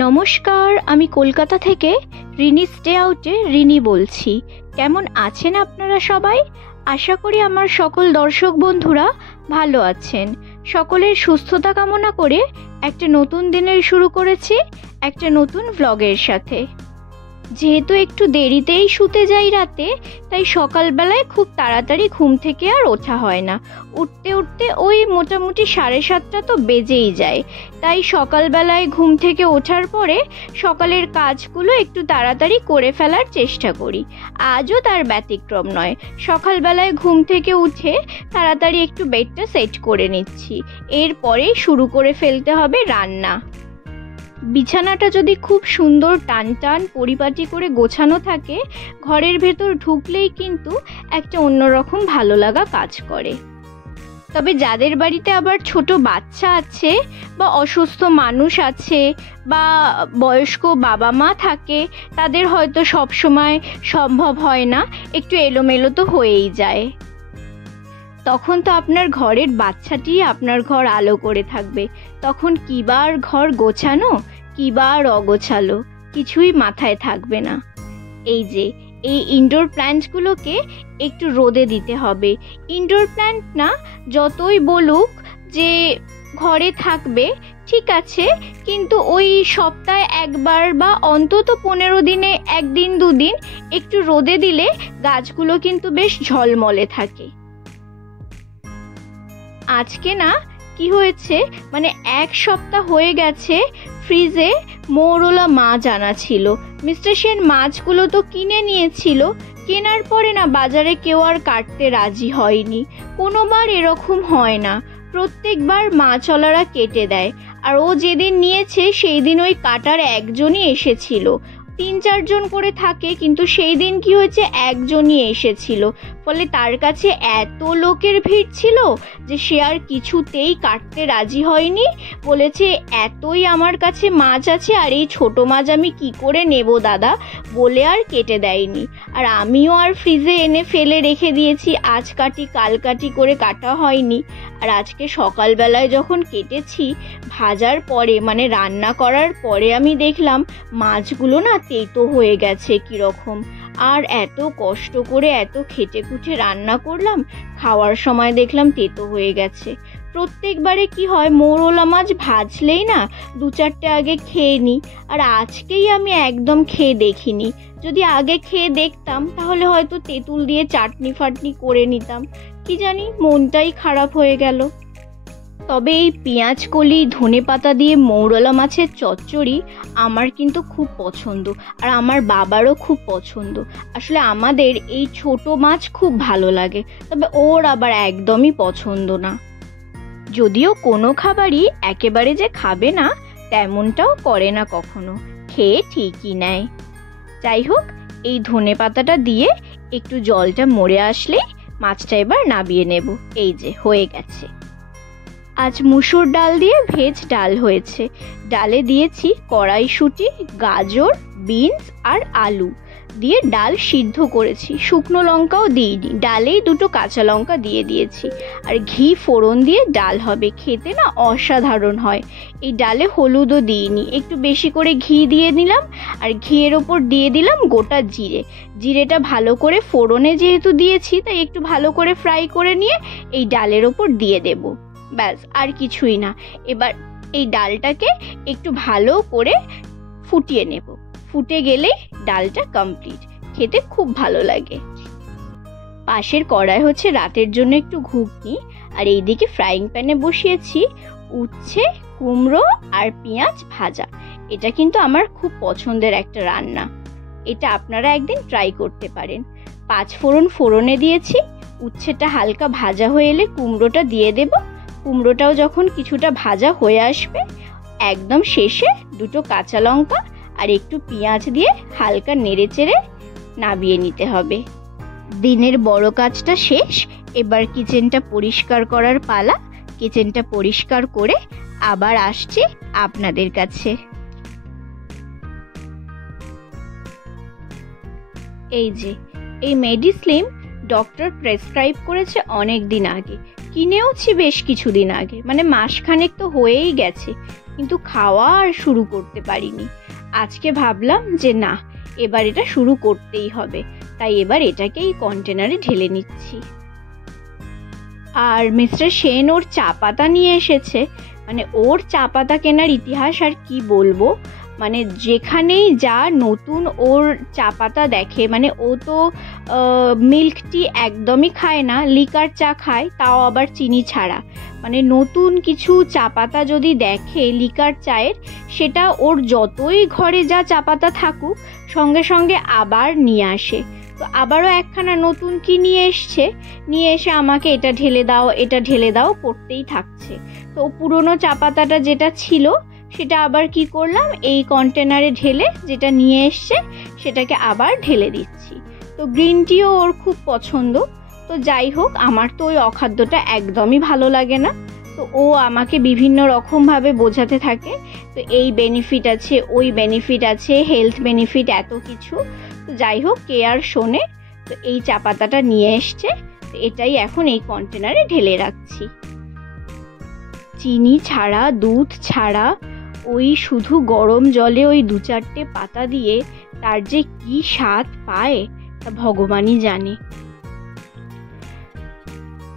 নমস্কার, আমি কলকাতা থেকে রিনি স্টে আউটে রিনি বলছি। কেমন আছেন আপনারা সবাই? আশা করি আমার সকল দর্শক বন্ধুরা ভালো আছেন। সকলের সুস্থতা কামনা করে একটা নতুন দিনের শুরু করেছি একটা নতুন ভ্লগের সাথে। যেহেতু একটু দেরিতেই শুতে যাই রাতে, তাই সকালবেলায় খুব তাড়াতাড়ি ঘুম থেকে আর ওঠা হয় না। উঠতে উঠতে ওই মোটামুটি 7:30 তো বেজেই যায়। তাই সকালবেলায় ঘুম থেকে ওঠার পরে সকালের কাজগুলো একটু তাড়াতাড়ি করে ফেলার চেষ্টা করি। আজও তার ব্যতিক্রম নয়। সকালবেলায় ঘুম থেকে উঠে তাড়াতাড়ি একটু বেডটা সেট করে নিচ্ছি। এরপরেই শুরু করে ফেলতে হবে রান্না। বিছানাটা যদি খুব সুন্দর টান টান পরিপাটি করে গোছানো থাকে, ঘরের ভেতর ঢুকলেই কিন্তু একটা অন্যরকম ভালো লাগা কাজ করে। তবে যাদের বাড়িতে আবার ছোট বাচ্চা আছে বা অসুস্থ মানুষ আছে বা বয়স্ক বাবা মা থাকে, তাদের হয়তো সব সময় সম্ভব হয় না, একটু এলোমেলো তো হয়েই যায়। তখন তো আপনার ঘরের বাচ্চাটি আপনার ঘর আলো করে থাকবে। তখন কিবার ঘর গোছানো কিবার অগোছালো কিছুই মাথায় থাকবে না। এই যে এই ইনডোর প্ল্যান্টগুলোকে একটু রোদে দিতে হবে। ইনডোর প্ল্যান্ট না, যতই বলুক যে ঘরে থাকবে ঠিক আছে, কিন্তু ওই সপ্তাহে একবার বা অন্তত 15 দিনে একদিন দুদিন একটু রোদে দিলে গাছগুলো কিন্তু বেশ ঝলমলে থাকে। আজকে না কি হয়েছে, মানে এক সপ্তাহ হয়ে গেছে ফ্রিজে মৌরলা মাছ আনা ছিল। মিস্টার সেন মাছগুলো তো কিনে নিয়েছিল, কেনার পরে না বাজারে কেউ আর কাটতে রাজি হয়নি। কোনোবার এরকম হয় না, প্রত্যেকবার মাছওয়ালারা কেটে দেয়। আর ও যেদিন নিয়েছে সেই দিন ওই কাটার একজনই এসেছিল। 3-4 জন করে থাকে, কিন্তু সেই দিন কি হয়েছে, একজনই এসেছিল। ফলে তার কাছে এত লোকের ভিড় ছিল যে সে আর কিছুতেই কাটতে রাজি হয়নি। বলেছে এতই আমার কাছে মাছ আছে আর এই ছোট মাছ আমি কি করে নেব দাদা, বলে আর কেটে দেয়নি। আর আমিও আর ফ্রিজে এনে ফেলে রেখে দিয়েছি, আজ কাটি কাল কাটি করে কাটা হয়নি। আর আজকে সকালবেলায় যখন কেটেছি, ভাজার পরে মানে রান্না করার পরে আমি দেখলাম মাছগুলো না তেতো হয়ে গেছে কিরকম। আর এত কষ্ট করে এত খেটে খুঁটে রান্না করলাম, খাওয়ার সময় দেখলাম তেতো হয়ে গেছে। প্রত্যেকবারে কি হয়, মৌরলা মাছ ভাজলেই না 2-4টে আগে খেয়ে নিই, আর আজকেই আমি একদম খেয়ে দেখিনি। যদি আগে খেয়ে দেখতাম তাহলে হয়তো তেঁতুল দিয়ে চাটনি ফাটনি করে নিতাম। কি জানি, মনটাই খারাপ হয়ে গেল। তবে এই পেঁয়াজ কলি ধনে পাতা দিয়ে মৌরলা মাছের চচ্চড়ি আমার কিন্তু খুব পছন্দ, আর আমার বাবারও খুব পছন্দ। আসলে আমাদের এই ছোট মাছ খুব ভালো লাগে, তবে ওর আবার একদমই পছন্দ না। যদিও কোনো খাবারই একেবারে যে খাবে না তেমনটাও করে না কখনো, খেয়ে ঠিকই নেয়। যাই হোক, এই ধনে পাতাটা দিয়ে একটু জলটা মরে আসলেই মাছটা এবার নামিয়ে নেব। এই যে হয়ে গেছে। আজ মুসুর ডাল দিয়ে ভেজ ডাল হয়েছে। ডালে দিয়েছি কড়াইশুঁটি, গাজর, বিনস আর আলু দিয়ে ডাল সিদ্ধ করেছি। শুকনো লঙ্কাও দিইনি, ডালেই 2টো কাঁচা লঙ্কা দিয়ে দিয়েছি। আর ঘি ফোড়ন দিয়ে ডাল হবে, খেতে না অসাধারণ হয়। এই ডালে হলুদও দিইনি, একটু বেশি করে ঘি দিয়ে নিলাম। আর ঘিয়ের ওপর দিয়ে দিলাম গোটা জিরে। জিরেটা ভালো করে ফোড়নে যেহেতু দিয়েছি, তাই একটু ভালো করে ফ্রাই করে নিয়ে এই ডালের ওপর দিয়ে দেব। ব্যাস, আর কিছুই না। এবার এই ডালটাকে একটু ভালো করে ফুটিয়ে নেব। ফুটে গেলেই ডালটা কমপ্লিট, খেতে খুব ভালো লাগে। পাশের কড়াই হচ্ছে রাতের জন্য একটু ঘুগনি, আর এইদিকে ফ্রাইং প্যানে বসিয়েছি উচ্ছে, কুমড়ো আর পেঁয়াজ ভাজা। এটা কিন্তু আমার খুব পছন্দের একটা রান্না, এটা আপনারা একদিন ট্রাই করতে পারেন। 5 ফোড়ন ফোড়নে দিয়েছি। উচ্ছেটা হালকা ভাজা হয়ে এলে কুমড়োটা দিয়ে দেব। কুমড়োটাও যখন কিছুটা ভাজা হয়ে আসবে, একদম শেষে 2টো কাঁচা লঙ্কা আর একটু পেঁয়াজ দিয়ে হালকা নেড়ে চেড়ে নামিয়ে নিতে হবে। দিনের বড় কাজটা শেষ, এবার কিচেনটা পরিষ্কার করার পালা। কিচেনটা পরিষ্কার করে আবার আসছি আপনাদের কাছে। এই যে এই মেডিস্লিম ডক্টর প্রেসক্রাইব করেছে অনেক দিন আগে, কিনেওছি বেশ কিছুদিন আগে, মানে মাসখানেক তো হয়েই গেছে। কিন্তু খাওয়া আর শুরু করতে পারিনি। আজকে ভাবলাম যে না, এবার এটা শুরু করতেই হবে, তাই এবার এটাকে এই কন্টেনারে ঢেলে নিচ্ছি। আর মিস্টার সেন ওর চা পাতা নিয়ে এসেছে। মানে ওর চা পাতা কেনার ইতিহাস আর কি বলবো, মানে যেখানেই যা নতুন ওর চা পাতা দেখে, মানে ও তো মিল্ক টি একদমই খায় না, লিকার চা খায়, তাও আবার চিনি ছাড়া। মানে নতুন কিছু চা পাতা যদি দেখে লিকার চায়ের, সেটা ওর যতই ঘরে যা চা পাতা থাকুক সঙ্গে সঙ্গে আবার নিয়ে আসে। তো আবারও একখানা নতুন কি নিয়ে এসে আমাকে এটা ঢেলে দাও, এটা ঢেলে দাও করতেই থাকছে। তো পুরনো চা পাতাটা যেটা ছিল সেটা আবার কি করলাম, এই কন্টেনারে ঢেলে যেটা নিয়ে এসছে সেটাকে আবার ঢেলে দিচ্ছি। তো গ্রিন টিও ওর খুব পছন্দ। তো যাই হোক, আমার তো ওই অখাদ্যটা একদমই ভালো লাগে না। তো ও আমাকে বিভিন্ন রকমভাবে বোঝাতে থাকে, তো এই বেনিফিট আছে, ওই বেনিফিট আছে, হেলথ বেনিফিট, এত কিছু। তো যাই হোক, কে আর শোনে। তো এই চা পাতাটা নিয়ে এসছে, তো এটাই এখন এই কন্টেনারে ঢেলে রাখছি। চিনি ছাড়া, দুধ ছাড়া, ওই শুধু গরম জলে ওই 2-4টে পাতা দিয়ে তার যে কি স্বাদ পায় তা ভগবানই জানে।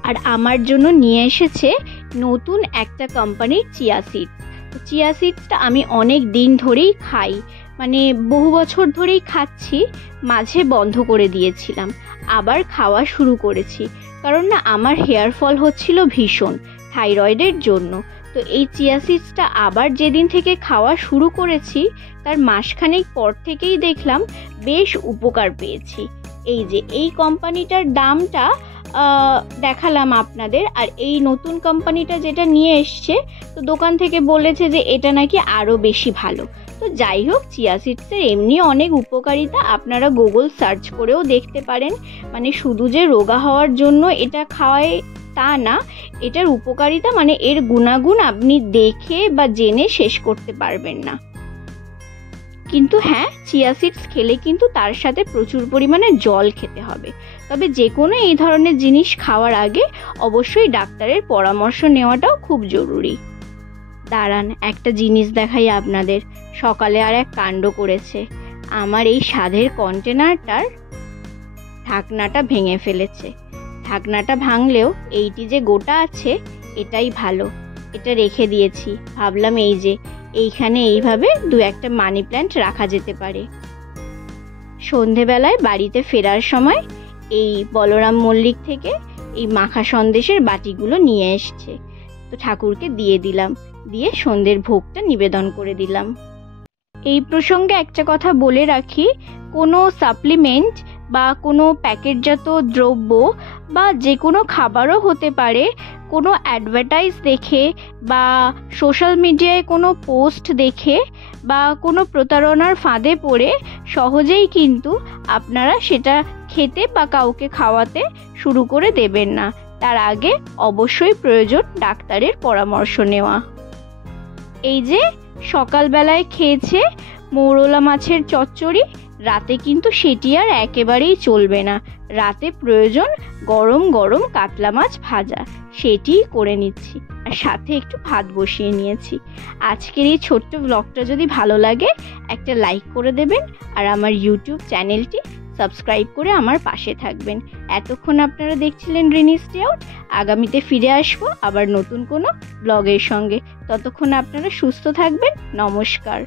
আর আমার জন্য নিয়ে এসেছে নতুন একটা কোম্পানির চিয়া সিড। তো চিয়া সিডসটা আমি অনেক দিন ধরেই খাই, মানে বহু বছর ধরেই খাচ্ছি। মাঝে বন্ধ করে দিয়েছিলাম, আবার খাওয়া শুরু করেছি, কারণ না আমার হেয়ার ফল হচ্ছিল ভীষণ, থাইরয়েডের জন্য। তো এই চিয়া সিডসটা আবার যেদিন থেকে খাওয়া শুরু করেছি তার মাসখানেক পর থেকেই দেখলাম বেশ উপকার পেয়েছি। এই যে এই কোম্পানিটার দামটা দেখালাম আপনাদের, আর এই নতুন কোম্পানিটা যেটা নিয়ে এসছে, তো দোকান থেকে বলেছে যে এটা নাকি আরও বেশি ভালো। তো যাই হোক, চিয়া সিডসের এমনি অনেক উপকারিতা, আপনারা গুগল সার্চ করেও দেখতে পারেন। মানে শুধু যে রোগা হওয়ার জন্য এটা খাওয়ায় তা না, এটার উপকারিতা মানে এর গুণাগুণ আপনি দেখে বা জেনে শেষ করতে পারবেন না। কিন্তু হ্যাঁ, চিয়া সিডস খেলে কিন্তু তার সাথে প্রচুর পরিমাণে জল খেতে হবে। তবে যে কোনো এই ধরনের জিনিস খাওয়ার আগে অবশ্যই ডাক্তারের পরামর্শ নেওয়াটাও খুব জরুরি। দাঁড়ান, একটা জিনিস দেখাই আপনাদের। সকালে আর এক কাণ্ড করেছে, আমার এই স্বাদের কন্টেনারটার ঢাকনাটা ভেঙে ফেলেছে। ঢাকনাটা ভাঙলেও এইটি যে গোটা আছে এটাই ভালো, এটা রেখে দিয়েছি। ভাবলাম এই যে এইখানে এইভাবে 2-1টা মানি প্ল্যান্ট রাখা যেতে পারে। সন্ধেবেলায় বাড়িতে ফেরার সময় এই বলরাম মল্লিক থেকে এই মাখা সন্দেশের বাটিগুলো নিয়ে এসছে, তো ঠাকুরকে দিয়ে দিলাম, দিয়ে সন্ধ্যের ভোগটা নিবেদন করে দিলাম। এই প্রসঙ্গে একটা কথা বলে রাখি, কোনো সাপ্লিমেন্ট বা কোনো প্যাকেটজাত দ্রব্য বা যে কোনো খাবারও হতে পারে, কোনো অ্যাডভার্টাইজ দেখে বা সোশ্যাল মিডিয়ায় কোনো পোস্ট দেখে বা কোনো প্রতারণার ফাঁদে পড়ে সহজেই কিন্তু আপনারা সেটা খেতে বা কাউকে খাওয়াতে শুরু করে দেবেন না। তার আগে অবশ্যই প্রয়োজন ডাক্তারের পরামর্শ নেওয়া। এই যে সকালবেলায় খেয়েছে মৌরলা মাছের চচ্চড়ি, রাতে কিন্তু সেটি আর একেবারেই চলবে না। রাতে প্রয়োজন গরম গরম কাতলা মাছ ভাজা, সেটিই করে নিচ্ছি, আর সাথে একটু ভাত বসিয়ে নিয়েছি। আজকের এই ছোট্ট ব্লগটা যদি ভালো লাগে একটা লাইক করে দেবেন, আর আমার ইউটিউব চ্যানেলটি সাবস্ক্রাইব করে আমার পাশে থাকবেন। এতক্ষণ আপনারা দেখছিলেন রিনি স্টে আউট। আগামীতে ফিরে আসবো আবার নতুন কোনো ব্লগের সঙ্গে। ততক্ষণ আপনারা সুস্থ থাকবেন। নমস্কার।